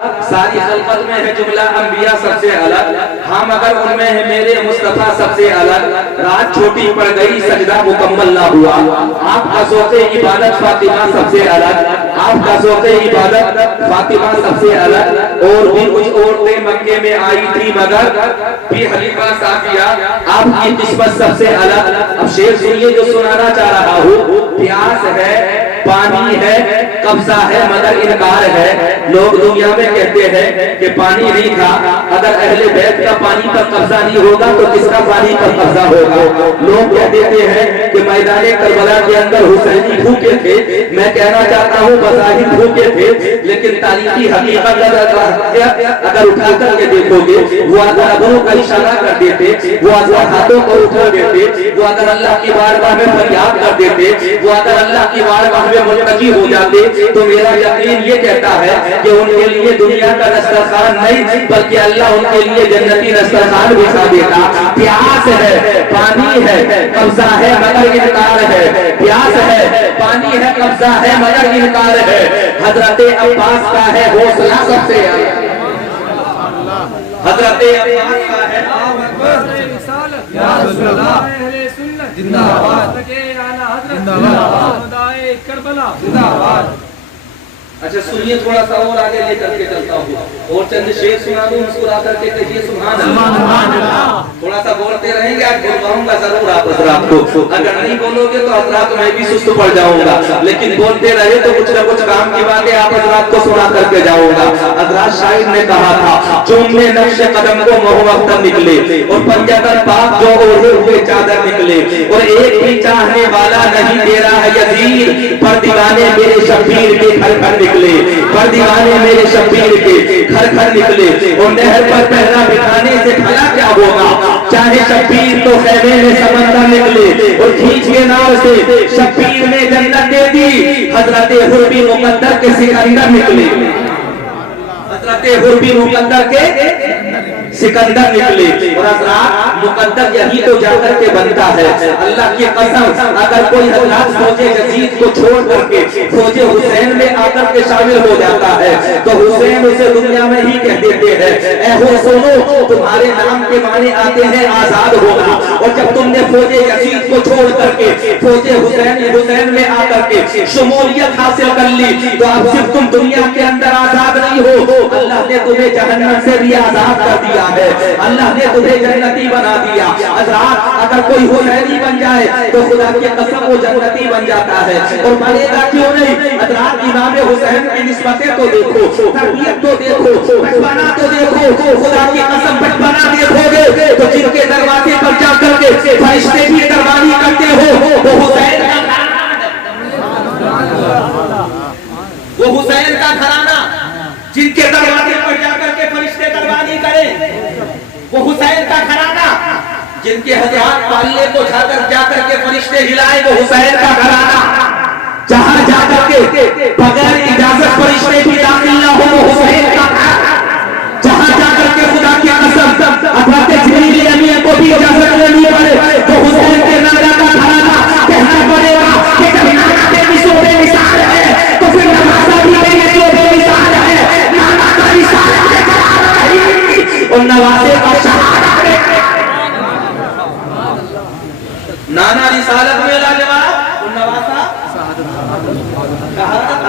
ساری خلقت میں ہے جملہ انبیاء سب سے الگ، ہم اگر ان میں ہے میرے مصطفیٰ سب سے الگ۔ رات چھوٹی پڑ گئی سجدہ مکمل نہ ہوا، آپ کا ذوق عبادت فاطمہ سب سے الگ، آپ کا ذوق عبادت فاطمہ سب سے الگ۔ اور بھی کچھ عورتیں مکے میں آئی تھی مگر بھی حلیمہ صافیہ آپ کی قسمت سب سے الگ۔ اب شعر سنیے جو سنانا چاہ رہا ہوں۔ پیاس ہے، پانی ہے، قبضہ ہے مگر انکار ہے۔ لوگ دنیا میں کہتے ہیں کہ پانی نہیں تھا، اگر اہل بیت کا پانی پر قبضہ نہیں ہوگا تو کس کا پانی پر قبضہ ہوگا۔ لوگ کہہ دیتے ہیں کہ میدان کربلا کے اندر حسینی بھوکے تھے، میں کہنا چاہتا ہوں بظاہر بھوکے تھے، لیکن تاریخی حقیقت اگر اٹھا کر کے دیکھو گے وہ ادھر کا اشارہ کر دیتے، وہ ادھر ہاتھوں کو اٹھا دیتے، وہ اگر اللہ کی بارگاہ میں فریاد کر دیتے، وہ اگر اللہ کی بارگاہ میں ملتجی ہو جاتے، تو میرا یقین یہ کہتا ہے کہ ان کے لیے دنیا کا دسترخوان نہیں بلکہ اللہ ان کے لیے جنتی دسترخوان بچھا دیتا۔ پیاس ہے، پانی ہے، قبضہ ہے مگر انکار ہے، پیاس ہے، پانی ہے، قبضہ ہے مگر انکار ہے۔ حضرت عباس کا ہے حوصلہ سب سے الگ، حضرت عباس کا ہے یا رسول اللہ زندہ باد زندہ باد کربلا زندہ باد۔ اچھا سنیے تھوڑا سا اور آگے لے کر کے چلتا ہوں اور چند شعر سنا دوں، مسکرا کر کے کہیے سبحان اللہ۔ تھوڑا سا بولتے رہیں گے، آج بولواؤں گا ضرور آپ حضرات کو، اگر نہیں بولو گے تو حضرات میں بھی سست پڑ جاؤں گا، لیکن بولتے رہے تو کچھ نہ کچھ کام کی باتیں آپ حضرات کو سنا کر کے جاؤں گا۔ حضرات شاعر نے کہا تھا چومنے نقش قدم کو محوقتن نکلے اور پنجتن پاک جو اوڑھے ہوئے چادر نکلے، اور ایک بھی چاہنے والا نہیں تیرا ہے یزید، پر دیوانے میرے شبیر کے گھر گھر نکلے، پر دیوانے میرے شبیر کے گھر گھر نکلے، اور نہر پر پہنا بٹھانے سے بھلا کیا ہوگا، چاہے شبیر تو خیمے میں سمندر نکلے، اور کھینچ کے ناؤ سے شبیر نے جنت دے دی، حضرت حربی مقدر کے سکندر نکلے، حضرت حربی مقدر کے سکندر نکلے۔ اور حضرات مقدر یہی تو جا کر کے بنتا ہے، اللہ کی قسم اگر کوئی حضرات فوج یزید کو چھوڑ کر کے فوج حسین میں آ کر کے شامل ہو جاتا ہے تو حسین اسے دنیا میں ہی کہہ دیتے ہیں اے حسینو تمہارے نام کے معنی آتے ہیں آزاد ہونا، اور جب تم نے فوج یزید کو چھوڑ کر کے فوج حسین میں آ کر کے شمولیت حاصل کر لی تو اب صرف تم دنیا کے اندر آزاد نہیں ہو، اللہ نے تمہیں جہنم سے بھی آزاد کر دیا ہے، اللہ نے تمہیں جنتی بنا دیا۔ حضرات اگر کوئی حسینی بن جائے تو خدا کی قسم وہ جنتی بن جاتا ہے، اور بنے گا کیوں نہیں؟ حضرات امام حسین کی نسبتیں تو دیکھو، تربیت تو دیکھو، بچپنا تو دیکھو، خدا کی قسم بچپنا دیکھو گے تو جن کے دروازے پر جا کر کے فرشتے کی دربانی کرتے ہو وہ حسین کا گھرانہ ہے، وہ حسین کا گھرانہ جن کے دروازے پر جا کر کے فرشتے دربانی کریں وہ حسین کا گھرانہ، جن کے ہتھیار پالنے کو جا کر کے فرشتے ہلائے وہ حسین کا گھرانہ، جہاں جا کر کے بغیر اجازت فرشتے بھی داخل نہ ہو وہ حسین کا گھرانہ، جہاں جا کر کے خدا کی قسم حضرت جبریل امین کو بھی اجازت لینی پڑے تو حسین کے نانا کا گھرانہ کہنا پڑے گا کہ جب نانا بے مثال مثال ہے تو پھر نوازا بھی بے مثال ہے، نانا کا رسالہ بے قرار رہی اور نوازے کا شہادت بے نانا رسالت میں لاجواب اور نوازا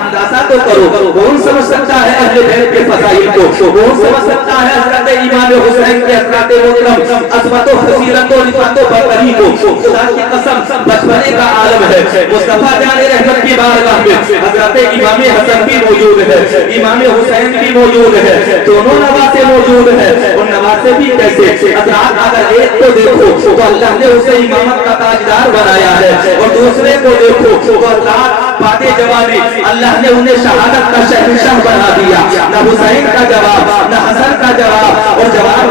اندازہ تو کرو، کون سمجھ سکتا ہے اہل بیت کے فضائل کو، کون سمجھ سکتا ہے حضرت امام حسین کے حضرت محترم عظمت و فضیلت و رفعت و برتری کو۔ خدا کی قسم بچپنے کا عالم ہے، مصطفیٰ جان رحمت کی بارگاہ میں حضرت امام حسن بھی موجود ہے، امام حسین بھی موجود ہے، دونوں نواسے موجود ہیں، اور نواسے بھی کیسے؟ حضرات اگر ایک کو دیکھو تو اللہ نے اسے امامت کا تاجدار بنایا ہے، اور دوسرے کو دیکھو تو اللہ بات جوانی اللہ نے انہیں شہادت کا شہنشاہ بنا دیا، نہ حسین کا جواب نہ حسن کا جواب، اور جواب